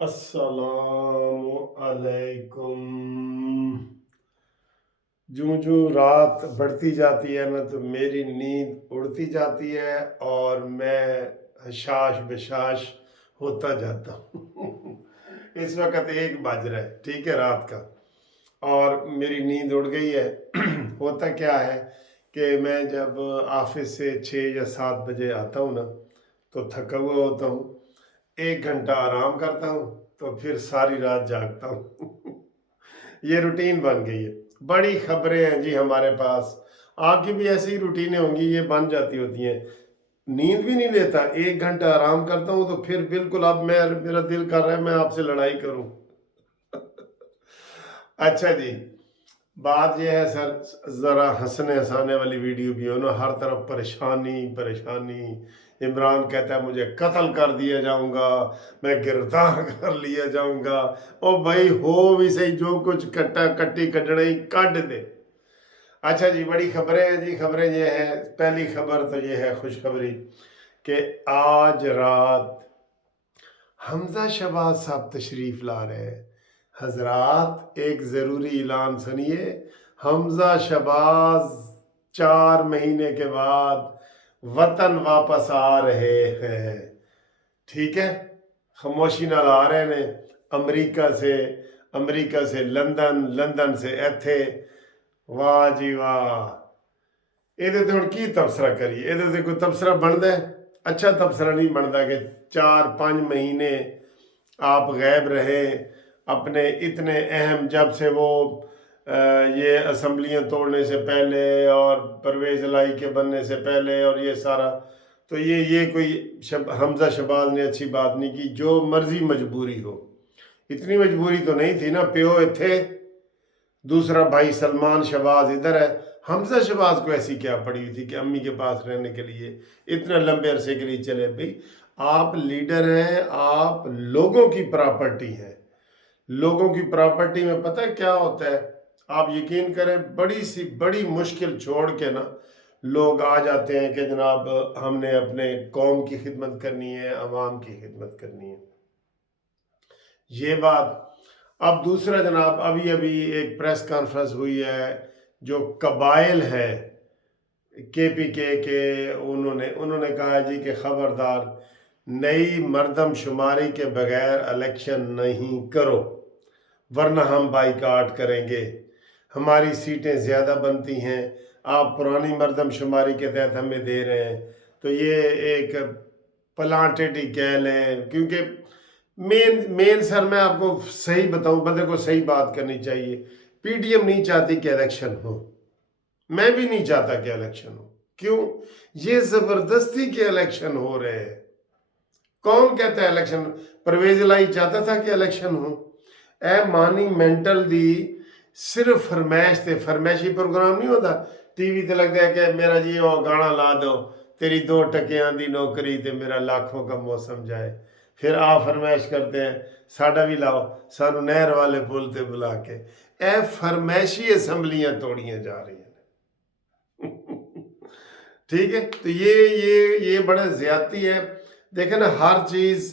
अस्सलाम अलैकुम। जूं जूं रात बढ़ती जाती है ना तो मेरी नींद उड़ती जाती है और मैं हशाश बेशाश होता जाता हूँ। इस वक्त 1 बज रहा है, ठीक है, रात का, और मेरी नींद उड़ गई है। होता क्या है कि मैं जब ऑफिस से 6 या 7 बजे आता हूँ ना तो थका हुआ होता हूँ, 1 घंटा आराम करता हूँ, तो फिर सारी रात जागता हूँ। ये रूटीन बन गई है। बड़ी खबरें हैं जी हमारे पास। आपकी भी ऐसी ही रूटीनें होंगी, ये बन जाती होती हैं। नींद भी नहीं लेता, 1 घंटा आराम करता हूँ तो फिर बिल्कुल अब मेरा दिल कर रहा है मैं आपसे लड़ाई करूं। अच्छा जी, बात यह है सर, ज़रा हंसने हंसाने वाली वीडियो भी हो ना, हर तरफ परेशानी परेशानी। इमरान कहता है मुझे कत्ल कर दिया जाऊंगा, मैं गिरफ्तार कर लिया जाऊंगा। ओ भाई, हो भी सही, जो कुछ कट्टा कट्टी कटना ही काट दे। अच्छा जी, बड़ी खबरें हैं जी। खबरें ये हैं, पहली खबर तो ये है खुशखबरी कि आज रात हमजा शहबाज साहब तशरीफ ला रहे हैं। हजरात, एक ज़रूरी ऐलान सुनिए। हमजा शहबाज 4 महीने के बाद वतन वापस आ रहे हैं, ठीक है। खामोशी नाल आ रहे ने, अमरीका से लंदन, लंदन से इत्थे। वाह जी वाह। ਇਹਦੇ ਤੇ ਹੁਣ ਕੀ ਤਬਸਰਾ ਕਰੀਏ, ਇਹਦੇ ਤੇ ਕੋਈ ਤਬਸਰਾ ਬਣਦਾ है? अच्छा तबसरा नहीं बनता कि 4-5 महीने आप गैब रहे अपने इतने अहम, जब से वो ये असम्बलियाँ तोड़ने से पहले और परवेज़ इलाही के बनने से पहले और ये सारा, तो ये कोई हमजा शहबाज ने अच्छी बात नहीं की। जो मर्जी मजबूरी हो, इतनी मजबूरी तो नहीं थी ना, प्यो थे, दूसरा भाई सलमान शहबाज इधर है। हमजा शहबाज को ऐसी क्या पड़ी हुई थी कि अम्मी के पास रहने के लिए इतने लंबे अरसे के लिए चले? भाई, आप लीडर हैं, आप लोगों की प्रॉपर्टी हैं। लोगों की प्रॉपर्टी में पता है क्या होता है? आप यकीन करें, बड़ी सी बड़ी मुश्किल छोड़ के ना लोग आ जाते हैं कि जनाब हमने अपने कौम की खिदमत करनी है, अवाम की खिदमत करनी है। ये बात। अब दूसरा जनाब, अभी अभी एक प्रेस कॉन्फ्रेंस हुई है, जो कबाइल है KPK के, उन्होंने कहा है जी कि खबरदार, नई मर्दमशुमारी के बगैर इलेक्शन नहीं करो वरना हम बाइकाट करेंगे। हमारी सीटें ज़्यादा बनती हैं, आप पुरानी मर्दमशुमारी के तहत हमें दे रहे हैं, तो ये एक प्लांटेड ही कह लें। क्योंकि मेन सर, मैं आपको सही बताऊं, बंदे को सही बात करनी चाहिए। PDM नहीं चाहती कि इलेक्शन हो, मैं भी नहीं चाहता कि इलेक्शन हो। क्यों? ये जबरदस्ती के इलेक्शन हो रहे हैं। कौन कहता है इलेक्शन? परवेज इलाही चाहता था कि इलेक्शन हो। ए मानी मेंटल दी सिर्फ फरमैश ते फरमैशी प्रोग्राम नहीं होता टीवी ते, लगता है कि मेरा जी वो गाना ला दो, तेरी 2 टकियां दी नौकरी ते मेरा लाखों का मौसम जाए। फिर आ फरमैश करते हैं, साडा भी लाओ, सानू नहर वाले पुल ते बुला के। ए फरमैशी असम्बलियां तोड़ियां जा रही हैं। ठीक है, तो ये बड़ा ज्यादती है। देखें ना, हर चीज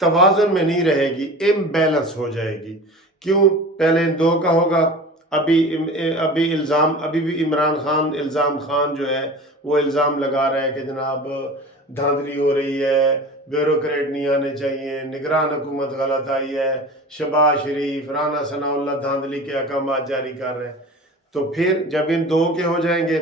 तवाजुन में नहीं रहेगी, इम्बैलेंस हो जाएगी। क्यों? पहले इन दो का होगा। अभी इल्ज़ाम, अभी भी इमरान खान, इल्ज़ाम खान जो है, वो इल्ज़ाम लगा रहा है कि जनाब धांधली हो रही है, ब्यूरोक्रेट नहीं आने चाहिए, निगरान हुकूमत गलत आई है, शहबाज शरीफ, राना सनाउल्लाह धांधली के अहकाम जारी कर रहे हैं। तो फिर जब इन दो के हो जाएंगे,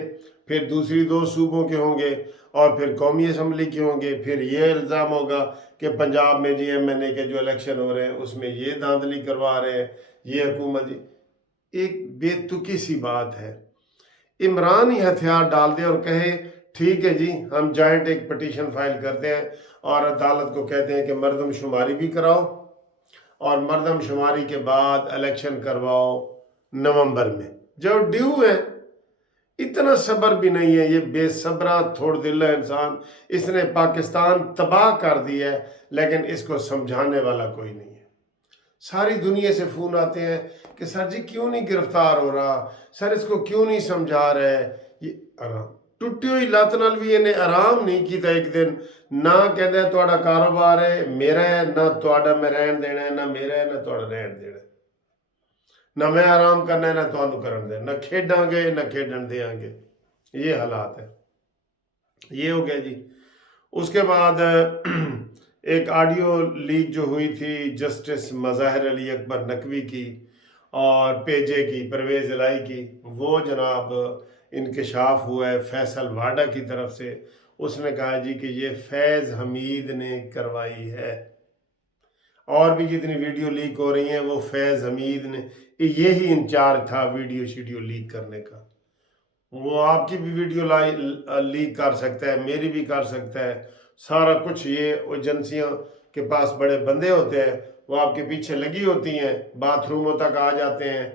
फिर दूसरी 2 सूबों के होंगे, और फिर कौमी असम्बली के होंगे। फिर ये इल्ज़ाम होगा कि पंजाब में जी MNA के जो इलेक्शन हो रहे हैं उसमें ये धांधली करवा रहे हैं, ये हुकूमत जी। एक बेतुकी सी बात है। इमरान ही हथियार डाल दे और कहे ठीक है जी, हम जॉइंट एक पटिशन फाइल करते हैं और अदालत को कहते हैं कि मर्दमशुमारी भी कराओ और मर्दमशुमारी के बाद इलेक्शन करवाओ नवंबर में, जो ड्यू है। इतना सब्र भी नहीं है, ये बेसब्रा थोड़ दिल है इंसान। इसने पाकिस्तान तबाह कर दिया है, लेकिन इसको समझाने वाला कोई नहीं है। सारी दुनिया से फोन आते हैं कि सर जी क्यों नहीं गिरफ्तार हो रहा, सर इसको क्यों नहीं समझा रहे। ये आराम ਟੁੱਟੀ ਹੋਈ ਲੱਤ ਨਾਲ ਵੀ ਇਹਨੇ ਆਰਾਮ ਨਹੀਂ ਕੀਤਾ ਇੱਕ ਦਿਨ। ਨਾ ਕਹਿੰਦਾ ਤੁਹਾਡਾ ਕਾਰੋਬਾਰ ਹੈ ਮੇਰਾ ਹੈ, ਨਾ ਤੁਹਾਡਾ ਮੈਂ ਰਹਿਣ ਦੇਣਾ ਹੈ, ਨਾ ਮੇਰਾ ਹੈ ਨਾ ਤੁਹਾਡਾ ਰਹਿਣ ਦੇਣਾ, ਨਾ ਮੈਂ ਆਰਾਮ ਕਰਨਾ है ना ਤੁਹਾਨੂੰ ਕਰਨ ਦੇ, ਨਾ ਖੇਡਾਂਗੇ ਨਾ ਖੇਡਣ देंगे। ये हालात है। ये हो गया जी। उसके बाद एक ऑडियो लीक जो हुई थी जस्टिस मज़ाहिर अली अकबर नकवी की और पेजे की, परवेज़ इलाही की, वो जनाब इंकशाफ हुआ है फैसल वाडा की तरफ से। उसने कहा जी कि ये फैज़ हमीद ने करवाई है, और भी जितनी वीडियो लीक हो रही हैं वो फैज़ हमीद ने, यही इंचार्ज था वीडियो शीडियो लीक करने का। वो आपकी भी वीडियो लीक कर सकता है, मेरी भी कर सकता है, सारा कुछ ये एजेंसियों के पास बड़े बंदे होते हैं, वो आपके पीछे लगी होती हैं, बाथरूमों तक आ जाते हैं।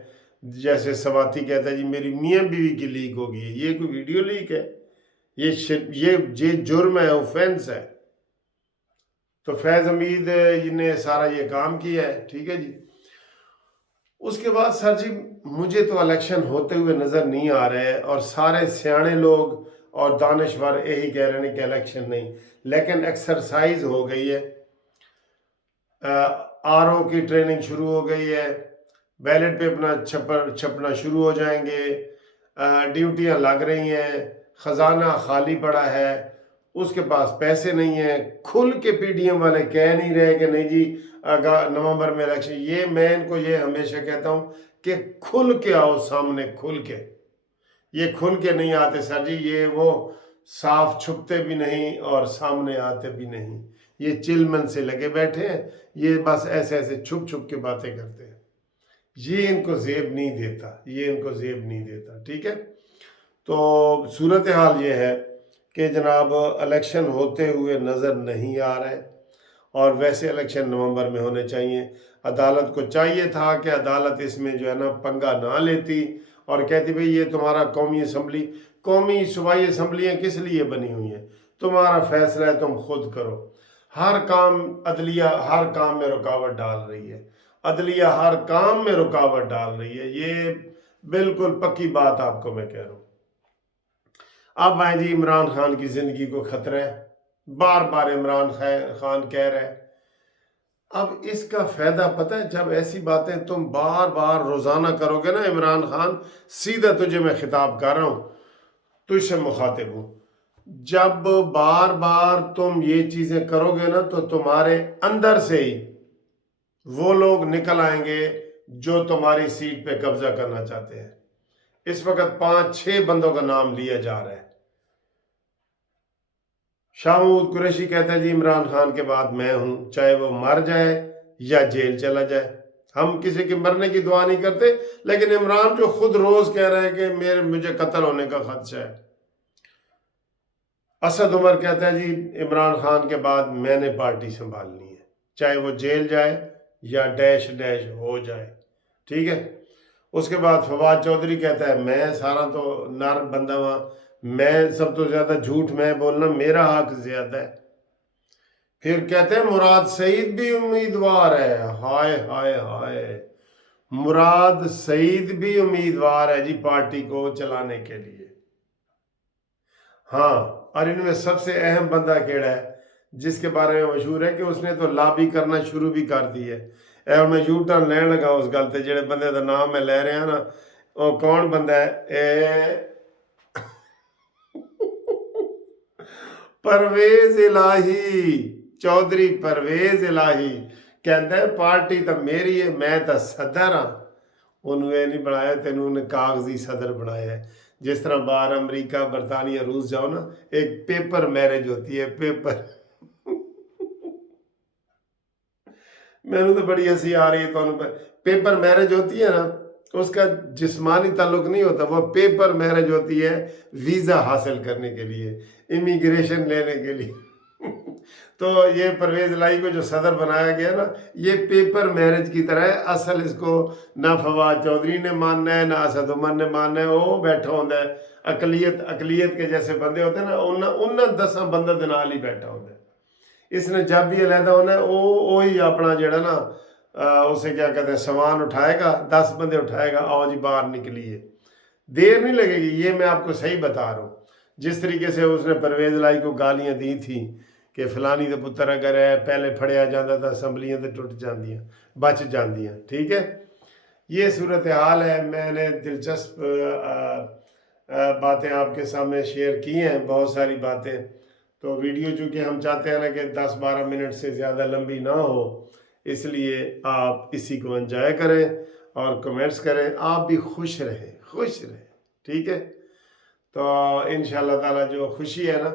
जैसे सवाती कहता है जी मेरी मियाँ बीवी की लीक होगी, ये कोई वीडियो लीक है? ये जुर्म है, ऑफेंस है। तो फैज़ हमीद ने सारा ये काम किया है, ठीक है जी। उसके बाद सर जी मुझे तो इलेक्शन होते हुए नज़र नहीं आ रहे हैं, और सारे सियाने लोग और दानश्वर यही कह रहे हैं कि इलेक्शन नहीं, लेकिन एक्सरसाइज हो गई है, आरओ की ट्रेनिंग शुरू हो गई है, बैलेट पे अपना छपना शुरू हो जाएंगे, ड्यूटियां लग रही हैं, ख़जाना खाली पड़ा है, उसके पास पैसे नहीं है। खुल के पीडीएम वाले कह नहीं रहे कि नहीं जी नवंबर में इलेक्शन। ये मैं इनको ये हमेशा कहता हूँ कि खुल के आओ सामने, खुल के। ये खुल के नहीं आते सर जी, ये वो साफ छुपते भी नहीं और सामने आते भी नहीं, ये चिलमन से लगे बैठे हैं, ये बस ऐसे ऐसे छुप छुप के बातें करते हैं। ये इनको जेब नहीं देता, ये इनको जेब नहीं देता, ठीक है। तो सूरत हाल ये है कि जनाब इलेक्शन होते हुए नज़र नहीं आ रहे, और वैसे इलेक्शन नवंबर में होने चाहिए। अदालत को चाहिए था कि अदालत इसमें जो है ना पंगा ना लेती और कहती भाई ये तुम्हारा कौमी असम्बली, कौमी सूबाई असम्बलियाँ किस लिए बनी हुई हैं, तुम्हारा फैसला है, तुम खुद करो। हर काम अदलिया हर काम में रुकावट डाल रही है, अदलिया हर काम में रुकावट डाल रही है, ये बिल्कुल पक्की बात आपको मैं कह रहा हूँ। अब आए जी इमरान खान की ज़िंदगी को खतरा है, बार बार इमरान खान कह रहे हैं। अब इसका फ़ायदा पता है, जब ऐसी बातें तुम बार बार रोज़ाना करोगे ना, इमरान खान सीधा तुझे मैं खिताब कर रहा हूँ, तुझसे मुखातिब हूँ, जब बार बार तुम ये चीज़ें करोगे ना तो तुम्हारे अंदर से ही वो लोग निकल आएंगे जो तुम्हारी सीट पे कब्जा करना चाहते हैं। इस वक्त 5-6 बंदों का नाम लिया जा रहा है। शाहमूद कुरैशी कहता है जी इमरान खान के बाद मैं हूं, चाहे वो मर जाए या जेल चला जाए। हम किसी के मरने की दुआ नहीं करते, लेकिन इमरान जो खुद रोज कह रहे हैं कि मुझे कत्ल होने का खदशा है। असद उमर कहता है जी इमरान खान के बाद मैंने पार्टी संभालनी है, चाहे वो जेल जाए या डैश डैश हो जाए, ठीक है। उसके बाद फवाद चौधरी कहता है मैं सारा तो नर बंदा हुआ, मैं सब तो ज्यादा झूठ मैं बोलना, मेरा हक ज्यादा है। फिर कहते हैं मुराद सईद भी उम्मीदवार है, हाय हाय हाय, मुराद सईद भी उम्मीदवार है जी पार्टी को चलाने के लिए। हाँ, और इनमें सबसे अहम बंदा केड़ा है जिसके बारे में मशहूर है कि उसने तो लॉबी करना शुरू भी कर दी है। और मैं यू टर्न लैन लगा उस गल ते, जेड़े बंदे का नाम मैं ले रहा ना, वो कौन बंदा है? परवेज इलाही, चौधरी परवेज इलाही कहता है पार्टी तो मेरी है, मैं तो सदर हाँ। उन्होंने नहीं बनाया, तेन उन्हें कागजी सदर बनाया है। जिस तरह बाहर अमेरिका बरतानिया रूस जाओ ना, एक पेपर मैरिज होती है, पेपर। मैंने तो बड़ी हंसी आ रही है तो पेपर मैरिज होती है ना, उसका जिस्मानी ताल्लुक नहीं होता, वो पेपर मैरिज होती है वीज़ा हासिल करने के लिए, इमिग्रेशन लेने के लिए। तो ये परवेज इलाही को जो सदर बनाया गया ना, ये पेपर मैरिज की तरह है। असल इसको ना फवाद चौधरी ने मानना है, ना असद उमर ने मानना है, वो बैठा होता है अकलियत के जैसे बंदे होते हैं ना, उन्हें 10 बंदा दे नाल ही बैठा होता है। इसने जब भी अलहदा होना है वो ही अपना जड़ा ना उसे क्या कहते हैं सामान उठाएगा, 10 बंदे उठाएगा, आओ जी बाहर निकलिए, देर नहीं लगेगी। ये मैं आपको सही बता रहा हूँ, जिस तरीके से उसने परवेज लाई को गालियां दी थी कि फलानी दे पुत्तर अगर है पहले फड़िया जाता तो असम्बलियां तो टुट जांदियां बच जांदियां। ठीक है, ये सूरत हाल है। मैंने दिलचस्प बातें आपके सामने शेयर की हैं, बहुत सारी बातें। तो वीडियो चूँकि हम चाहते हैं ना कि 10-12 मिनट से ज़्यादा लंबी ना हो, इसलिए आप इसी को एंजॉय करें और कमेंट्स करें। आप भी खुश रहें, खुश रहें। ठीक है, तो इंशाअल्लाह ताला जो खुशी है ना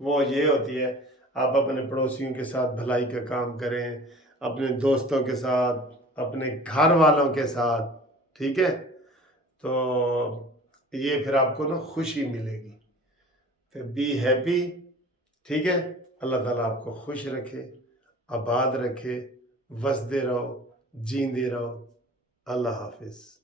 वो ये होती है, आप अपने पड़ोसियों के साथ भलाई का काम करें, अपने दोस्तों के साथ, अपने घर वालों के साथ। ठीक है, तो ये फिर आपको ना खुशी मिलेगी। तो बी हैप्पी। ठीक है, अल्लाह ताला आपको खुश रखे, आबाद रखे, वसदे रहो, जींदे रहो। अल्लाह हाफिज़।